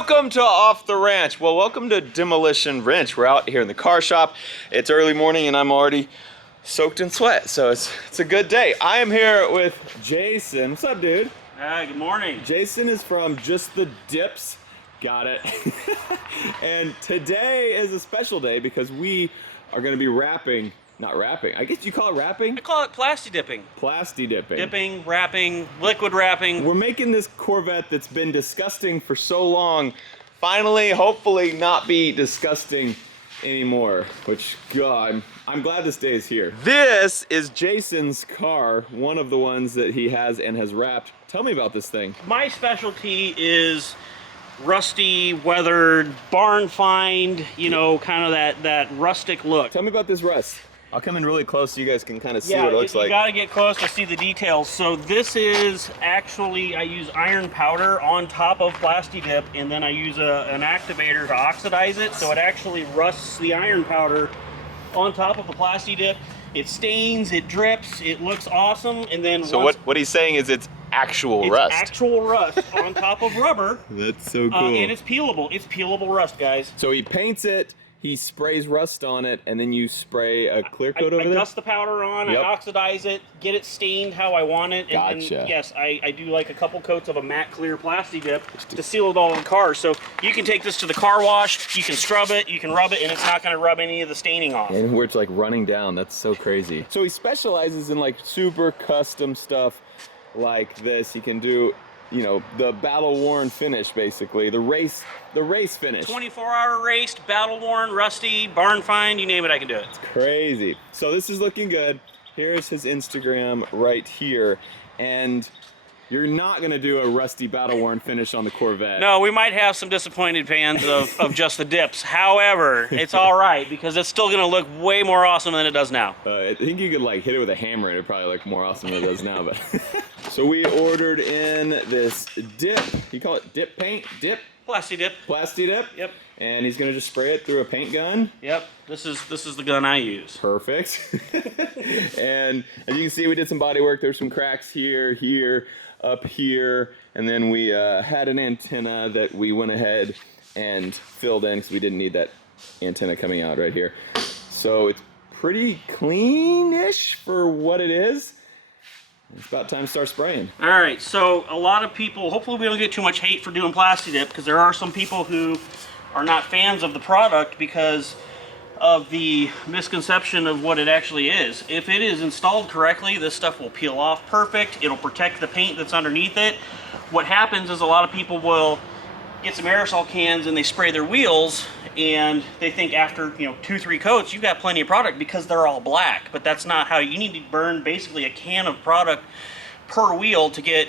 Welcome to Off the Ranch. Well, welcome to Demolition Wrench. We're out here in the car shop. It's early morning and I'm already soaked in sweat, so it's a good day. I am here with Jason. What's up, dude? Hi, good morning. Jason is from Just the Dips. Got it. And today is a special day because we are going to be wrapping. Not wrapping. I guess you call it wrapping? I call it plasti dipping. Plasti dipping. Dipping, wrapping, liquid wrapping. We're making this Corvette that's been disgusting for so long finally, hopefully, not be disgusting anymore. Which, God, I'm glad this day is here. This is Jason's car, one of the ones that he has and has wrapped. Tell me about this thing. My specialty is rusty, weathered, barn find, you know, kind of that rustic look. Tell me about this rust. I'll come in really close so you guys can kind of see what it looks like. You gotta get close to see the details. So this is actually, I use iron powder on top of plasti dip, and then I use an activator to oxidize it, so it actually rusts the iron powder on top of the plasti dip. It stains, it drips, it looks awesome, and then so what he's saying is it's actual rust. It's actual rust on top of rubber. That's so cool. And it's peelable. It's peelable rust, guys. So he paints it, he sprays rust on it, and then you spray a clear coat over it? I dust the powder on, Yep. I oxidize it, get it stained how I want it. And Gotcha. yes, I do like a couple coats of a matte clear plasti dip to seal it all in the car. So you can take this to the car wash, you can scrub it, you can rub it, and it's not going to rub any of the staining off. And where it's like running down, that's so crazy. So he specializes in like super custom stuff like this. He can do, you know, the battle-worn finish, basically, the race finish. 24-hour race, battle-worn, rusty, barn find, you name it, I can do it. It's crazy. So this is looking good. Here's his Instagram right here, and you're not gonna do a rusty battle-worn finish on the Corvette. No, we might have some disappointed fans of Just the Dips. However, it's all right because it's still gonna look way more awesome than it does now. I think you could like hit it with a hammer and it'd probably look more awesome than it does now. But so we ordered in this dip. You call it dip paint? Dip? Plasti dip. Plasti dip? Yep. And he's gonna just spray it through a paint gun. Yep. This is the gun I use. Perfect. And as you can see, we did some body work. There's some cracks here, here, up here, and then we had an antenna that we went ahead and filled in because we didn't need that antenna coming out right here. So it's pretty clean-ish for what it is. It's about time to start spraying. All right, so a lot of people, hopefully we don't get too much hate for doing plasti dip, because there are some people who are not fans of the product because of the misconception of what it actually is. If it is installed correctly, this stuff will peel off perfect. It'll protect the paint that's underneath it. What happens is a lot of people will get some aerosol cans and they spray their wheels, and they think after 2-3 coats you've got plenty of product because they're all black. But that's not how you need to burn basically a can of product per wheel to get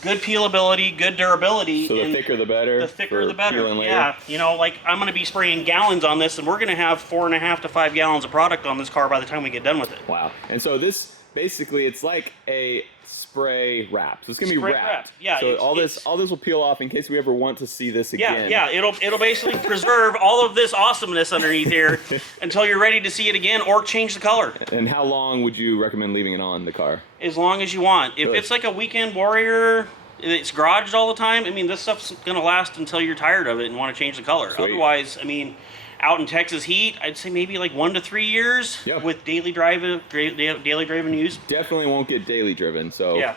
good peelability, good durability. So the thicker the better. The thicker the better. Yeah, like I'm going to be spraying gallons on this, and we're going to have 4.5 to 5 gallons of product on this car by the time we get done with it. Wow. And so this basically, it's like a spray wrap. So it's gonna be wrapped. Yeah. So all this will peel off in case we ever want to see this again. Yeah. It'll basically preserve all of this awesomeness underneath here until you're ready to see it again or change the color. And how long would you recommend leaving it on the car? As long as you want. If Really? it's like a weekend warrior, it's garaged all the time, I mean, this stuff's gonna last until you're tired of it and want to change the color. Sweet. Otherwise, I mean, out in Texas heat, I'd say maybe like 1 to 3 years with daily driving use. Definitely won't get daily driven,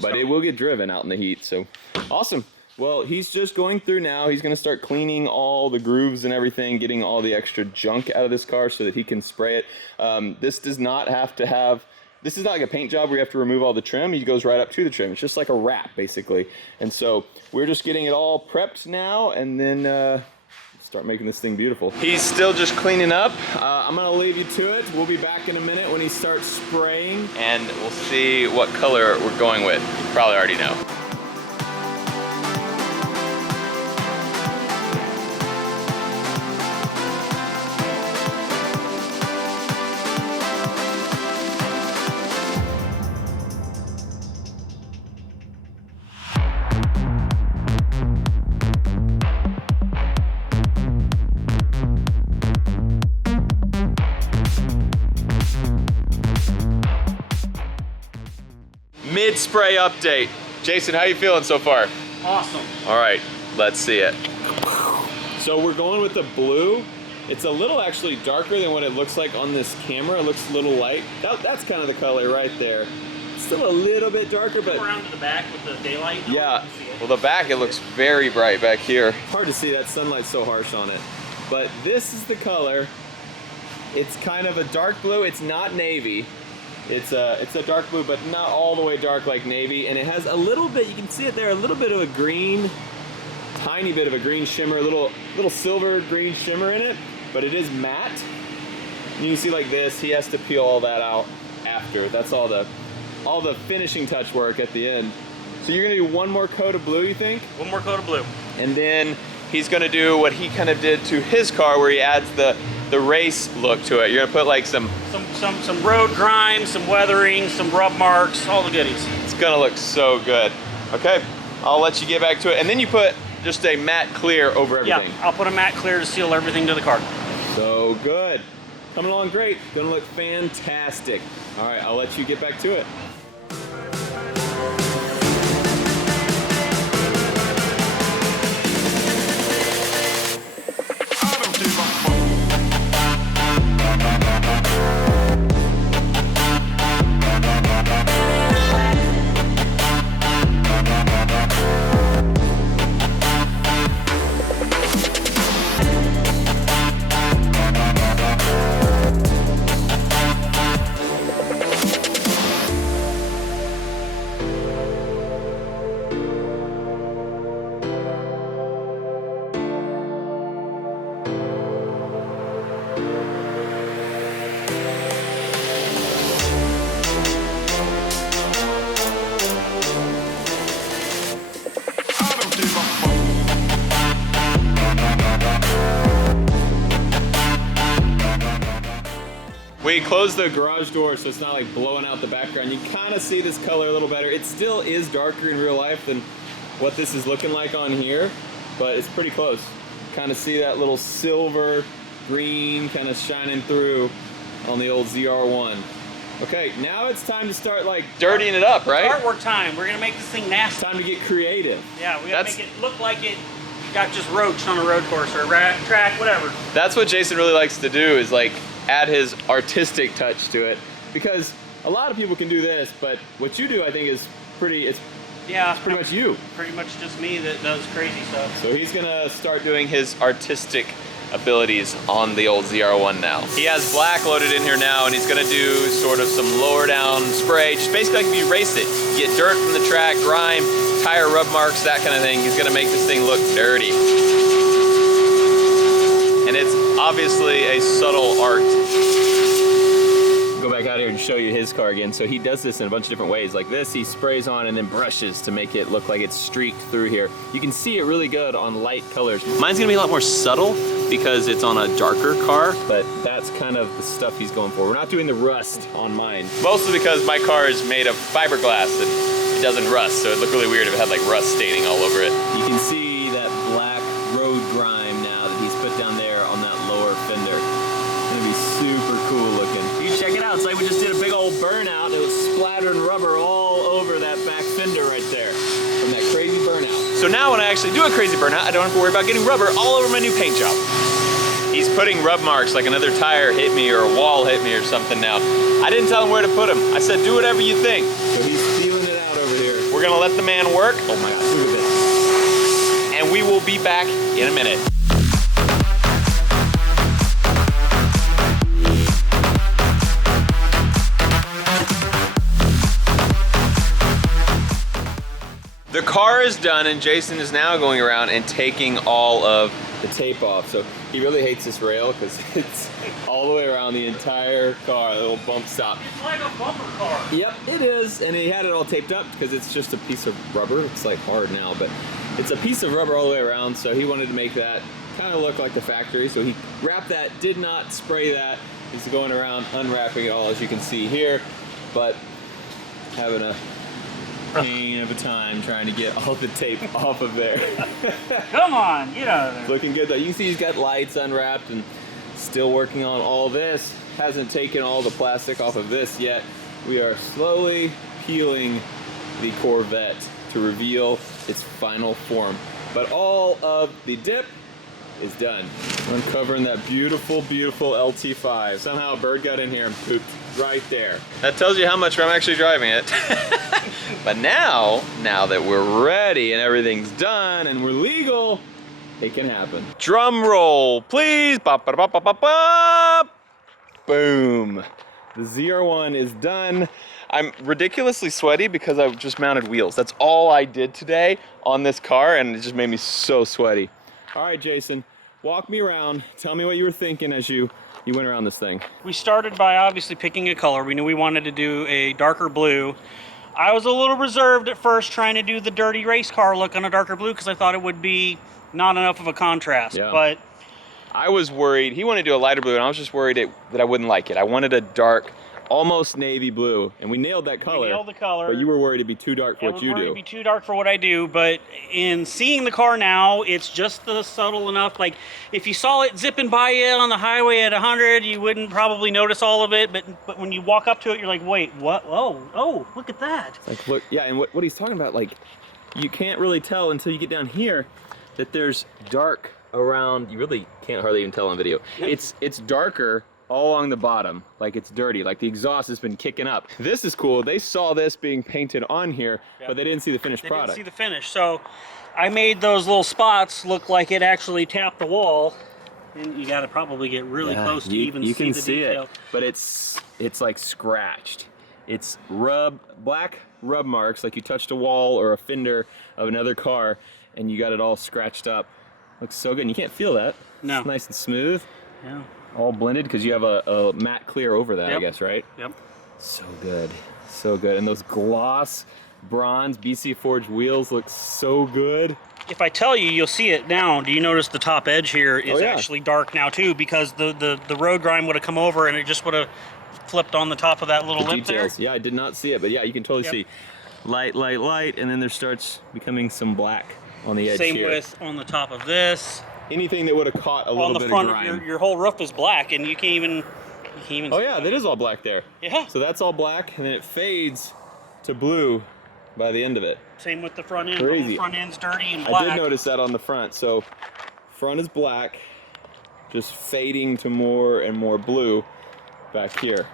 but it will get driven out in the heat. So awesome. Well, he's just going through now. He's going to start cleaning all the grooves and everything, getting all the extra junk out of this car so that he can spray it. This does not have to have. This is not like a paint job where you have to remove all the trim. He goes right up to the trim. It's just like a wrap, basically. And so we're just getting it all prepped now, and then start making this thing beautiful. He's still just cleaning up. I'm gonna leave you to it. We'll be back in a minute when he starts spraying, and we'll see what color we're going with. You probably already know. Mid-spray update. Jason, how you feeling so far? Awesome. All right, let's see it. So we're going with the blue. It's a little actually darker than what it looks like on this camera. It looks a little light. That's kind of the color right there. Still a little bit darker, but around to the back with the daylight. Yeah. Well, the back, it looks very bright back here. Hard to see, that sunlight's so harsh on it. But this is the color. It's kind of a dark blue. It's not navy. It's a dark blue, but not all the way dark like navy. And it has a little bit, you can see it there, a little bit of a green, tiny bit of a green shimmer, a little silver green shimmer in it, but it is matte. And you can see like this, he has to peel all that out after. That's all the finishing touch work at the end. So you're gonna do one more coat of blue, you think? One more coat of blue. And then he's gonna do what he kind of did to his car, where he adds the race look to it. You're gonna put like some road grime, some weathering, some rub marks, all the goodies. It's gonna look so good. Okay, I'll let you get back to it. And then you put just a matte clear over everything. Yeah, I'll put a matte clear to seal everything to the car. So good. Coming along great. Gonna look fantastic. All right, I'll let you get back to it. We closed the garage door so it's not like blowing out the background. You kind of see this color a little better. It still is darker in real life than what this is looking like on here, but it's pretty close. Kind of see that little silver green kind of shining through on the old ZR1. Okay, now it's time to start like dirtying it up, right? Artwork time. We're gonna make this thing nasty. Time to get creative. Yeah, we gotta make it look like it got just roached on a road course or a track, whatever. That's what Jason really likes to do, is like add his artistic touch to it, because a lot of people can do this, but what you do, I think, is pretty much you. Pretty much just me that does crazy stuff. So he's gonna start doing his artistic abilities on the old ZR1 now. He has black loaded in here now, and he's gonna do sort of some lower down spray, just basically like if you race it. You get dirt from the track, grime, tire rub marks, that kind of thing. He's gonna make this thing look dirty. And it's obviously a subtle art. Go back out here and show you his car again. So he does this in a bunch of different ways. Like this, he sprays on and then brushes to make it look like it's streaked through here. You can see it really good on light colors. Mine's gonna be a lot more subtle because it's on a darker car, but that's kind of the stuff he's going for. We're not doing the rust on mine. Mostly because my car is made of fiberglass and it doesn't rust, so it'd look really weird if it had like rust staining all over it. You can see that black road grime now that he's put down there on that lower fender. It's gonna be super cool looking. You can check it out. It's like we just did a big old burnout. It was splattering rubber all over that back fender right there from that crazy burnout. So now when I actually do a crazy burnout, I don't have to worry about getting rubber all over my new paint job. He's putting rub marks like another tire hit me or a wall hit me or something now. I didn't tell him where to put them. I said, do whatever you think. So he's feeling it out over here. We're gonna let the man work. Oh my gosh, look at this. And we will be back in a minute. The car is done, and Jason is now going around and taking all of the tape off. So he really hates this rail because it's all the way around the entire car, the little bump stop. It's like a bumper car. Yep, it is. And he had it all taped up because it's just a piece of rubber. It's like hard now, but it's a piece of rubber all the way around. So he wanted to make that kind of look like the factory. So he wrapped that, did not spray that. He's going around unwrapping it all, as you can see here, but having a pain of a time trying to get all the tape off of there. Come on, get out of there. Looking good though. You can see he's got lights unwrapped and still working on all this. Hasn't taken all the plastic off of this yet. We are slowly peeling the Corvette to reveal its final form. But all of the dip is done. Uncovering that beautiful, beautiful LT5. Somehow a bird got in here and pooped right there. That tells you how much I'm actually driving it. But now that we're ready and everything's done and we're legal, it can happen. Drum roll, please. Bop, bop, bop, bop, bop. Boom. The ZR1 is done. I'm ridiculously sweaty because I just mounted wheels. That's all I did today on this car, and it just made me so sweaty. All right, Jason, walk me around. Tell me what you were thinking as you went around this thing. We started by obviously picking a color. We knew we wanted to do a darker blue. I was a little reserved at first trying to do the dirty race car look on a darker blue because I thought it would be not enough of a contrast. Yeah. But I was worried. He wanted to do a lighter blue, and I was just worried that I wouldn't like it. I wanted a dark, almost navy blue, and we nailed that color. We nailed the color. But you were worried it'd be too dark for what you do. I was worried it'd be too dark for what I do, but in seeing the car now, it's just the subtle enough. Like, if you saw it zipping by you on the highway at 100, you wouldn't probably notice all of it, but when you walk up to it, you're like, wait, what? Oh, look at that. Like, look, yeah, and what he's talking about, like, you can't really tell until you get down here that there's dark around. You really can't hardly even tell on video. It's darker all along the bottom, like it's dirty, like the exhaust has been kicking up. This is cool. They saw this being painted on here, but they didn't see the finished product. They didn't see the finish, so I made those little spots look like it actually tapped the wall. And you got to probably get really close to even see the detail. You can see it, but it's like scratched. It's black rub marks, like you touched a wall or a fender of another car, and you got it all scratched up. Looks so good. And you can't feel that. No. It's nice and smooth. Yeah. All blended because you have a matte clear over that, I guess, right? Yep. So good. So good. And those gloss bronze BC Forged wheels look so good. If I tell you, you'll see it now. Do you notice the top edge here is actually dark now too, because the road grime would have come over and it just would have flipped on the top of that little lip there. Yeah, I did not see it, but yeah, you can totally see. Light, light, light, and then there starts becoming some black on the edge here. Same with on the top of this. Anything that would have caught a little bit of grime. On the front, your whole roof is black, and you can't even oh yeah, that is all black there. Yeah. So that's all black, and then it fades to blue by the end of it. Same with the front end. Crazy. The front end's dirty and black. I did notice that on the front. So front is black, just fading to more and more blue back here.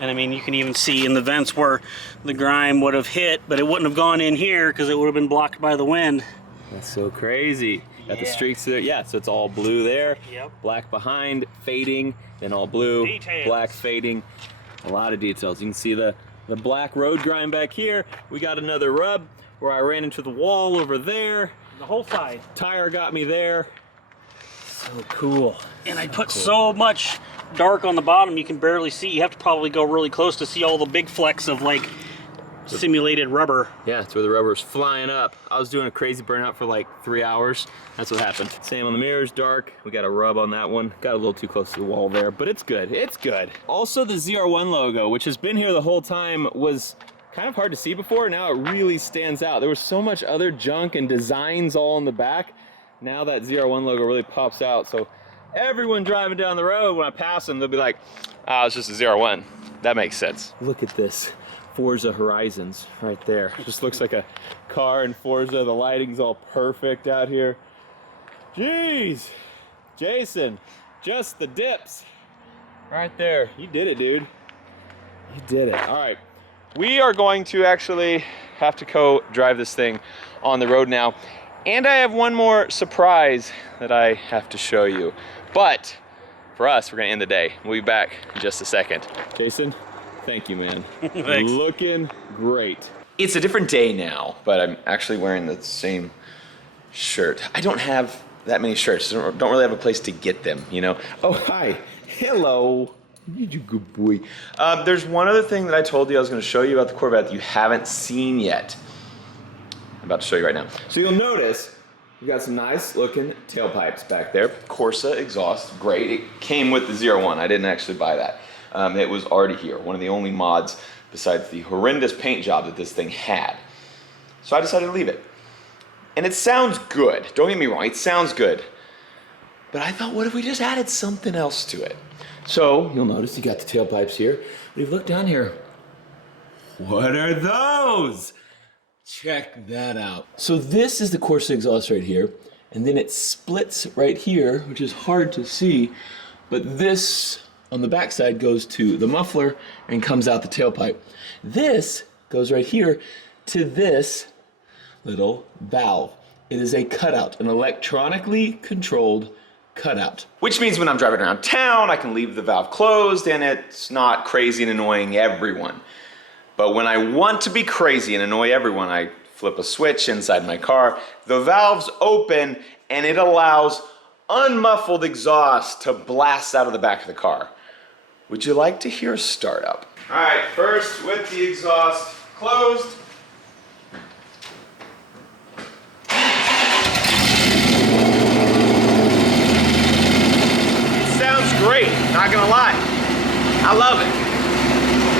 And I mean, you can even see in the vents where the grime would have hit, but it wouldn't have gone in here because it would have been blocked by the wind. That's so crazy. Got the streaks there. Yeah, so it's all blue there. Yep. Black behind, fading, then all blue. Details. Black fading. A lot of details. You can see the black road grime back here. We got another rub where I ran into the wall over there. The whole side. Tire got me there. So cool. And I put so much dark on the bottom you can barely see. You have to probably go really close to see all the big flecks of like simulated rubber. Yeah, it's where the rubber's flying up. I was doing a crazy burnout for like 3 hours. That's what happened. Same on the mirrors, dark. We got a rub on that one. Got a little too close to the wall there, but it's good. It's good. Also, the ZR1 logo, which has been here the whole time, was kind of hard to see before. Now it really stands out. There was so much other junk and designs all in the back. Now that ZR1 logo really pops out. So everyone driving down the road, when I pass them, they'll be like, oh, it's just a ZR1. That makes sense. Look at this. Forza Horizons right there. Just looks like a car in Forza. The lighting's all perfect out here. Jeez, Jason, just the dips right there. You did it, dude. You did it. All right, we are going to actually have to go drive this thing on the road now. And I have one more surprise that I have to show you. But for us, we're gonna end the day. We'll be back in just a second. Jason, thank you, man. Thanks. Looking great. It's a different day now, but I'm actually wearing the same shirt. I don't have that many shirts. I don't really have a place to get them, you know? Oh, hi. Hello. You good boy. There's one other thing that I told you I was going to show you about the Corvette that you haven't seen yet. I'm about to show you right now. So you'll notice we've got some nice looking tailpipes back there. Corsa exhaust, great. It came with the ZR1. I didn't actually buy that. It was already here. One of the only mods besides the horrendous paint job that this thing had. So I decided to leave it. And it sounds good. Don't get me wrong, it sounds good. But I thought, what if we just added something else to it? So you'll notice you got the tailpipes here. But if you look down here, what are those? Check that out. So this is the Corsa exhaust right here. and then it splits right here, which is hard to see, but this on the backside goes to the muffler and comes out the tailpipe. This goes right here to this little valve. It is a cutout, an electronically controlled cutout. Which means when I'm driving around town, I can leave the valve closed and it's not crazy and annoying everyone. But when I want to be crazy and annoy everyone, I flip a switch inside my car, the valves open, and it allows unmuffled exhaust to blast out of the back of the car. Would you like to hear a startup? All right, first with the exhaust closed. It sounds great, not gonna lie. I love it.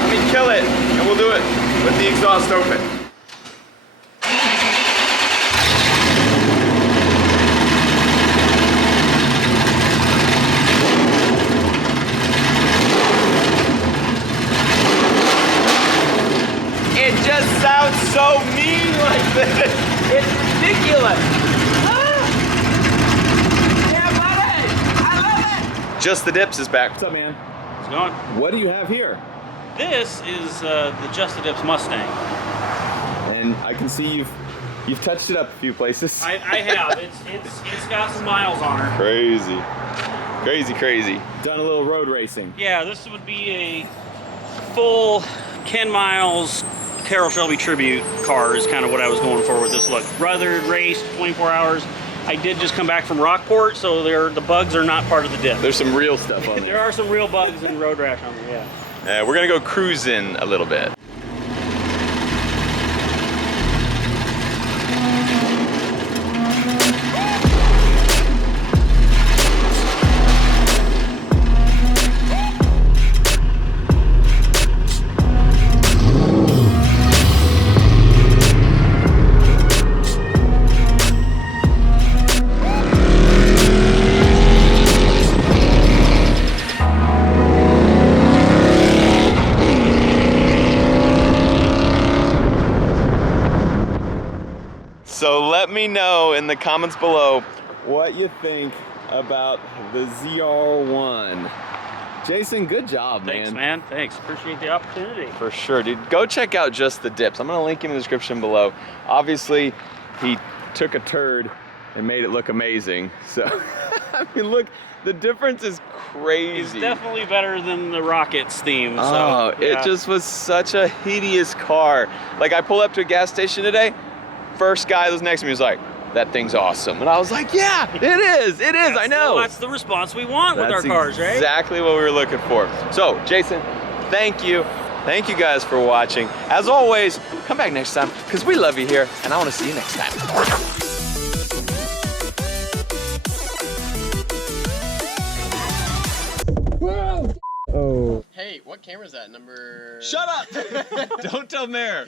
Let me kill it, and we'll do it with the exhaust open. It just sounds so mean like this. It's ridiculous. Yeah, I love it. Just the Dips is back. What's up, man? It's going. What do you have here? This is the Just the Dips Mustang. And I can see you've touched it up a few places. I have. It's got some miles on her. Crazy. Crazy, crazy. Done a little road racing. Yeah, this would be a full Ken Miles Carroll Shelby tribute car is kind of what I was going for with this look. Rather race 24 hours. I did just come back from Rockport, so the bugs are not part of the dip. There's some real stuff on there. There are some real bugs and road rash on there, yeah. We're gonna go cruising a little bit. So let me know in the comments below what you think about the ZR1. Jason, good job, man. Thanks, man. Thanks. Appreciate the opportunity. For sure, dude. Go check out Just the Dips. I'm gonna link him in the description below. Obviously, he took a turd and made it look amazing. So, I mean, look, the difference is crazy. It's definitely better than the Rockets theme. Oh, so, yeah. It just was such a hideous car. Like, I pulled up to a gas station today, first guy that was next to me was like, that thing's awesome. And I was like, yeah, it is, I know. That's the response we want with our cars, right? Exactly what we were looking for. So, Jason, thank you. Thank you guys for watching. As always, come back next time, because we love you here, and I want to see you next time. Oh. Hey, what camera is that? Number... Shut up! Don't tell Mayor.